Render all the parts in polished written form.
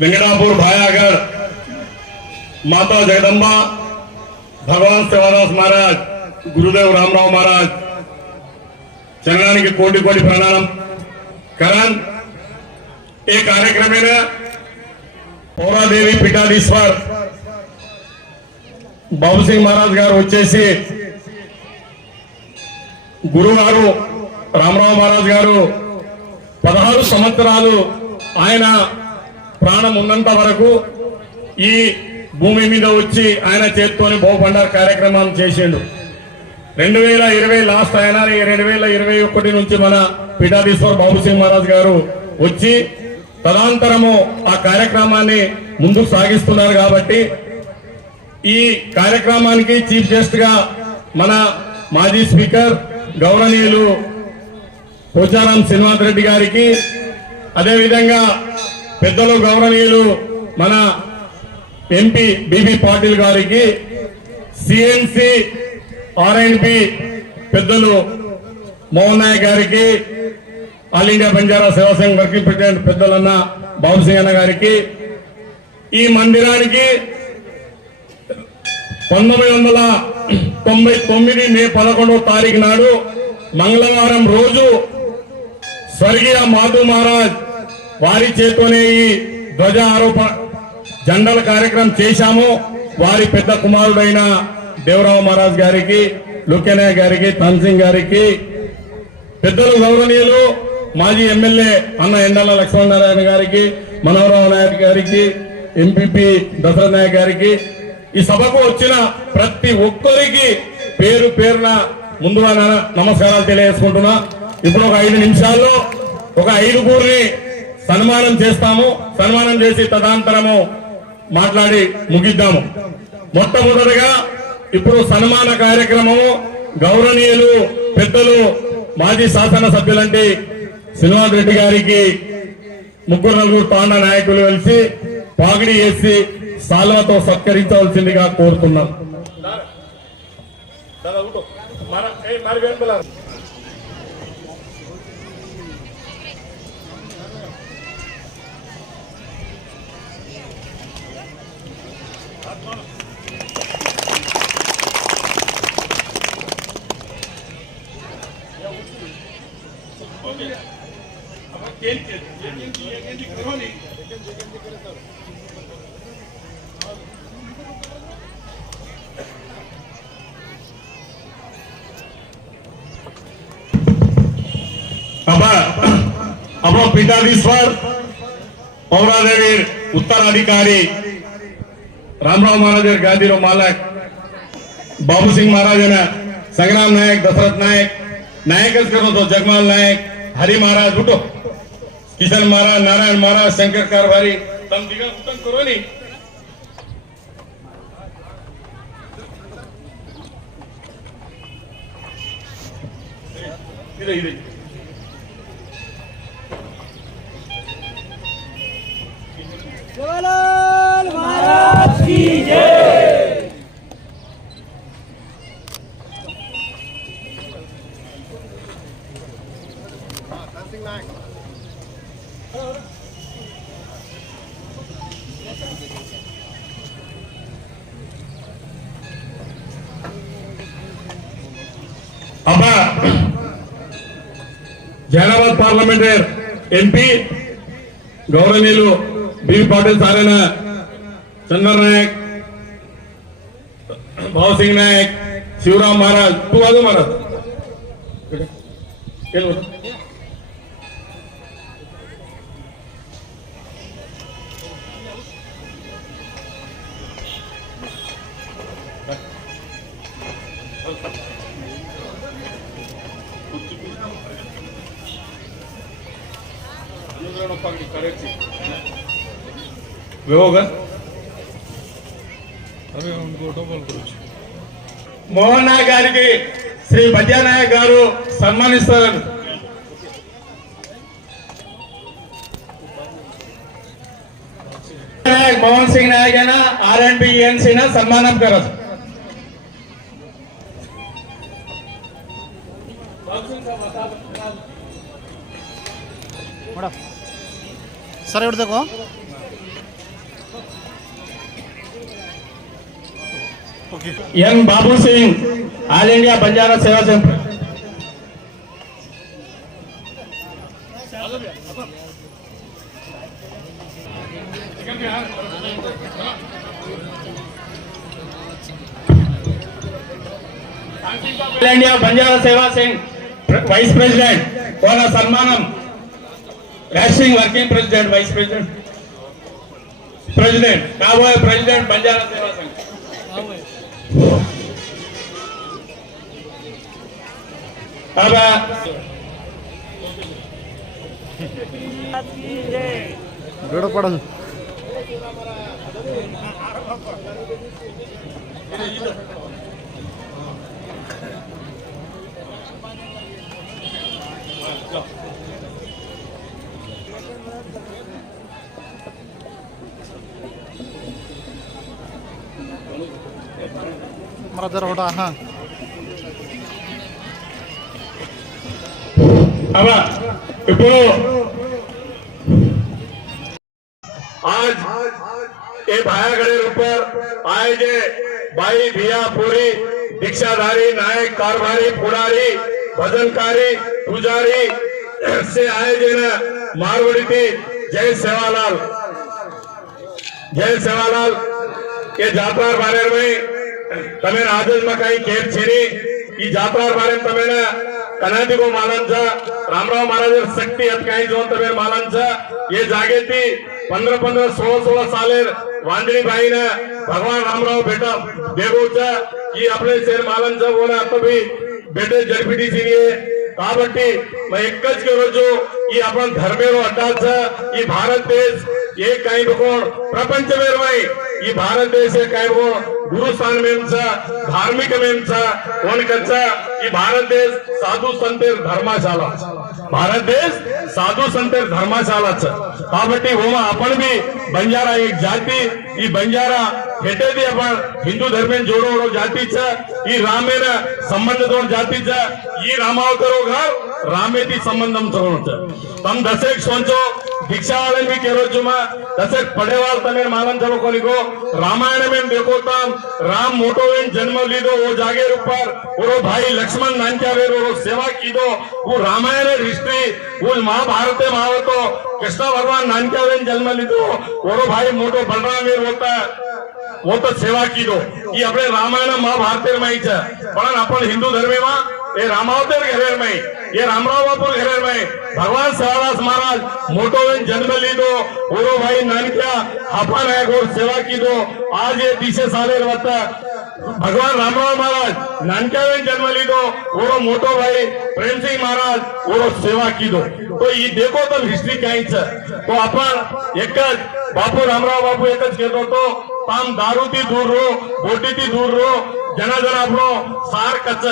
वेंकटापुर भायागढ़ माता जगदम्बा भगवान सेवादास महाराज गुरुदेव रामराव महाराज चरणानी की कोटि कोटि प्रणाम करण एक कार्यक्रम पौरादेवी पीठाधीश्वर बाबू सिंह महाराज गाరు వచ్చేసి గురుగారు రామరావు మహారాజ్ గారు 16 సంవత్సరాలు ఆయన ప్రాణం ఉన్నంత వరకు ఈ భూమి మీద వచ్చి ఆయన చేత్తోని భోపండార్ కార్యక్రమం చేసిండు 2020 లాస్ట్ అయినా 2021 నుంచి మన పీఠాధీశ్వర్ బాబు సింగ్ మహారాజ్ గారు వచ్చి తదనంతరము ఆ కార్యక్రమాన్ని ముందుకు సాగిస్తున్నారు కాబట్టి ఈ కార్యక్రమానికి చీఫ్ గెస్ట్ గా మన మాజీ స్పీకర్ గౌరవనీయులు పోచారం శ్రీనివాస్ రెడ్డి గారికి అదే విధంగా పెద్దలు గౌరవనీయులు మన ఎంపీ బీబీ పాటిల్ గారికి సిఎన్సి ఆర్ఎండ్బి పెద్దలు మోహన్ నాయక్ గారికి ఆల్ ఇండియా బంజారా సేవా సంఘ్ వర్కింగ్ ప్రెసిడెంట్ పెద్దలన్న బాబు సింగ్ అన్న గారికి ఈ మందిరానికి 1999 మే 11వ తారీఖు నాడు మంగళవారం రోజు స్వర్గీయ మాధు మహారాజ్ వారి చేతోనే ఈ ధ్వజ ఆరోపణ జెండాల కార్యక్రమం చేశాము. వారి పెద్ద కుమారుడైన దేవరావు మహారాజ్ గారికి లుకెనయ్య గారికి తన్సింగ్ గారికి పెద్దలు గౌరవనీయులు మాజీ ఎమ్మెల్యే అన్న ఎండాల లక్ష్మణనారాయణ గారికి మనోహరరావు నాయక్ గారికి ఎంపీపీ దశరథ్ నాయక్ గారికి ఈ సభకు వచ్చిన ప్రతి ఒక్కరికి పేరు పేరున ముందుగా నమస్కారాలు తెలియజేసుకుంటున్నా. ఇప్పుడు ఒక 5 నిమిషాల్లో ఒక 5గురిని సన్మానం చేస్తాము. సన్మానం చేసి తదనంతరము మాట్లాడి ముగిద్దాము. మొట్టమొదటిగా ఇప్పుడు సన్మాన కార్యక్రమము గౌరవనీయులు పెద్దలు మాజీ శాసన సభ్యులంటే శ్రీనివాస్ రెడ్డి గారికి 3-4 తాండా నాయకులు కలిసి పాగిడి వేసి సాల్వతో సత్కరించవలసిందిగా కోరుతున్నాం. अब पीठाधीश्वर पौरादेवी उत्तराधिकारी रामराव महाराज गादी मालक बाबू सिंह महाराज संग्राम नायक दशरथ नायक नायक जगमाल नायक हरि महाराज उठो किशन महाराज नारायण महाराज शंकर कारभारी तम दिगा उत्तम करो नहीं जवाहरलाल महाराज की जय। अब जैनाबाद पार्लियामेंट एमपी गौरवनीयुलु बी पाटिल सारेन चंद्र नायक भाव सिंह नायक शिवराम महाराज तू आजो महाराज మోహన్ నాయక్ గారికి శ్రీ బద్యానాయక్ గారు సన్మానిస్తారు. మోహన్ సింగ్ నాయక్ అయినా ఆర్ఎండ్బి ఈఎన్సీ సన్మానం కరదు. सर देखो N Babu Singh all India Banjara सेवा संघ ऑल इंडिया बंजारा सेवा संघ वाइस प्रेसिडेंट और सन्मानम राष्ट्रीय working president vice president president కాబోయే ప్రెసిడెంట్ బంజారా సేవా సంఘ్ గడపడదు మన జర ఒకటా अब ఇప్పుడు आज ये भायागढ़ ऊपर आए जे भाई भिया पूरी दीक्षाधारी नायक कारभारी पुडारी भजनकारी पुजारी से आए जे न मारवाड़ी थी जय सेवालाल ये जात्रार बारे में तमें आदेश में कहीं खेत छेरी ये जात्रार बारे में तमें कनादी को मालंचा रामराव महाराज शक्ति काही जो तमें मालंचा ये जागे थी 15-15 16-16 साले वांदड़ी भाई ने भगवान रामराव बेटा देगोचा ये अपने शेर मालंचा वो ना तो भी बेटे जडपीटी सीनिये కాబట్టి मैं एकच రోజు ఈ आपण धर्मेरो अड्डाचा ఈ भारत देश ये काही बकोण प्रपंचमेरवाई ఈ भारत देश हे काही बकोण गुरुस्थान मेमचा धार्मिक मेमचा कोण कच्चा ఈ भारत देश साधू संतेर धर्मशाला भारत देश साधू संतेर धर्मशालाचं కాబట్టి ओमा आपण भी बंजारा एक जाती ఈ बंजारा हेटेदी आपण हिंदू धर्मेन जोडो जातीचा ఈ రామేన संबंध जातीचा ఈ रामावतारो घर रामेती संबंधम तोड़ता तम दसेक सोचो दीक्षा वाले भी केरो जुमा दसेक पड़ेवाल तमें मालन चलो को रामायण में देखो तम राम मोटो जन्म लीधो वो जागे ऊपर वो भाई लक्ष्मण नानक्या वेर वो सेवा की दो वो रामायण हिस्ट्री वो महाभारत महावतो कृष्ण भगवान नानक्या वेर जन्म लीधो वो भाई मोटो बलराम वेर होता वो तो सेवा की दो ये अपने रामायण महाभारत में ही पण आपण हिंदू धर्मे में ये रामावतार घेरेर में ये रामराव बापू घेरेर में भगवान सेवादास महाराज मोटो जन्म लीधो ओरो भाई नानक्या हाफा नायक और सेवा की दो आज ये 30 साले रहता भगवान रामराव महाराज नानक्या जन्म लीधो ओरो मोटो भाई प्रेम सिंह महाराज ओरो सेवा की दो तो ये देखो तो हिस्ट्री काही तो आपण एकच बापू रामराव बापू एकच घेतो तो ताम दारूती दूर रो बोटीती दूर रो जना आपलो सार कच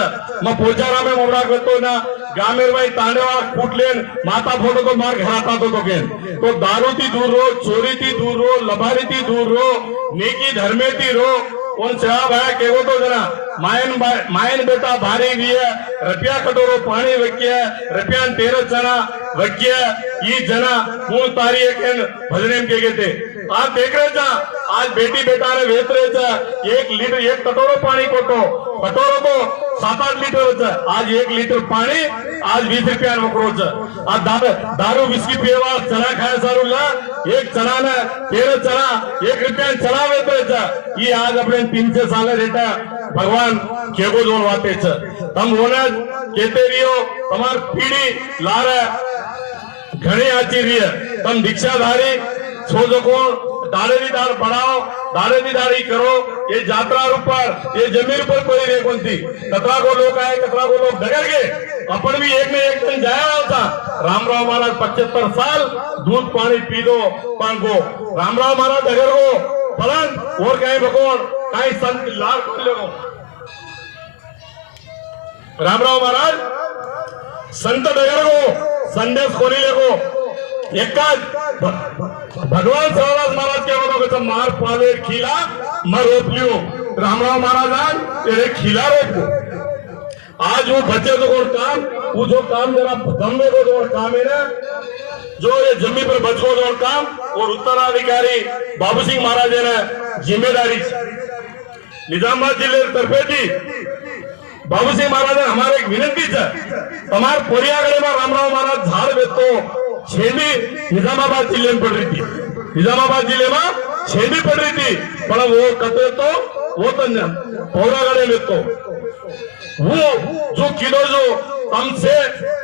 मग पोचारा में मोडा करतो ना गामेर भाई तांडेवा कुटलेन माता फोटो तो मार घरात आतो तो गेन तो दारूती दूर रो चोरीती दूर रो लबारीती दूर रो नेकी धर्मेती रो उन सेवा भाया केवो तो जना मायन बेटा भारी विय रुपया कटोरो पानी वक्य रुपया 13 जना वक्य ये जना मूल तारी भजने के गेते आज देख रहे जा आज बेटी बेटा ने वेच रहे 1 लीटर 1 कटोरो पानी कोटो कटोरो तो 7-8 लीटर आज 1 लीटर पानी आज 20 रुपया वकरो आज दारू विस्की पीवा चना खाया सारू ला एक चना ने 13 चना 1 रुपया चना वेच ये आज अपने 300 साल रेटा भगवान केगो जोन वाते तम होना कहते रियो तमार पीढ़ी लार घणी आची रही तम दीक्षाधारी छोजो कोण दाड़ेदार बढ़ाओ दाड़ेदारी करो ये जात्रा ऊपर ये जमीन पर कोई रे कोणती कतरा को लोग आए कतरा को लोग डगर गए अपन भी एक न एक दिन जाया होता रामराव महाराज 75 साल दूध पानी पी दो पांगो रामराव महाराज डगर को फलन और कहीं बकोड़ कहीं संत लाल खोल लो रामराव महाराज संत डगर को संदेश खोली लेगो एकाच भगवान सेवादास महाराज क्या बोलो मार पावे खिला मर रोप लियो रामराव महाराज ये खिला रोप आज वो बच्चे को काम वो जो काम जरा दम्बे को जो काम है ना जो ये जमी पर बचको जो काम और उत्तराधिकारी बाबू सिंह महाराज ने जिम्मेदारी निजामाबाद जिल्ह्यातर्फे ती बाबूसिंग महाराज हमारे एक विनंतीच તમાર પોરિયાગઢમાં રામરાવ મહારાજ ઝાડ વેચતો છેડી निजामाबाद जिले में पड़ रही थी निजामाबाद जिले में छेदी पड़ रही थी पर वो कहते तो वो तो पौरागढ़ में तो वो जो किलो जो कम से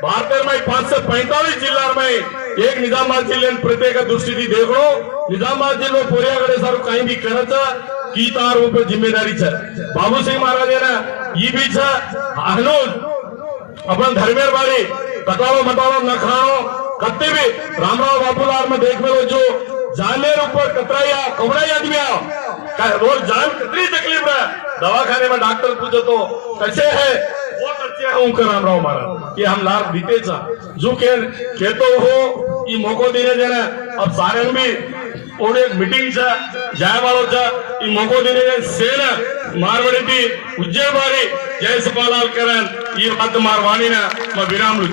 भारत में 5 से 45 जिला में एक निजामाबाद जिले में प्रत्येक दृष्टि थी देख लो निजामाबाद जिले में पोरियागढ़ सारू कहीं भी कराचा की तार ऊपर जिम्मेदारी है बाबूसिंग महाराज ने ये भी हनोज अपन धर्मेर बारी कटालो मटालो नखानो कत्ते भी रामराव बापूलाल में देख में जो जानेर ऊपर कतराया कवड़ाई आदमी आओ रोज जान कितनी तकलीफ है दवाखाने में डॉक्टर पूछो तो कैसे है बहुत अच्छे है उनका रामराव महाराज कि हम लाभ बीते जो कहते हो ये मौको देने देना अब सारे भी और एक मीटिंग जाए वालों ये मौको देने सेना मारवाड़ी थी उज्जैन बारी जय सपालाल करण ये बात मारवाणी ना मैं विराम लू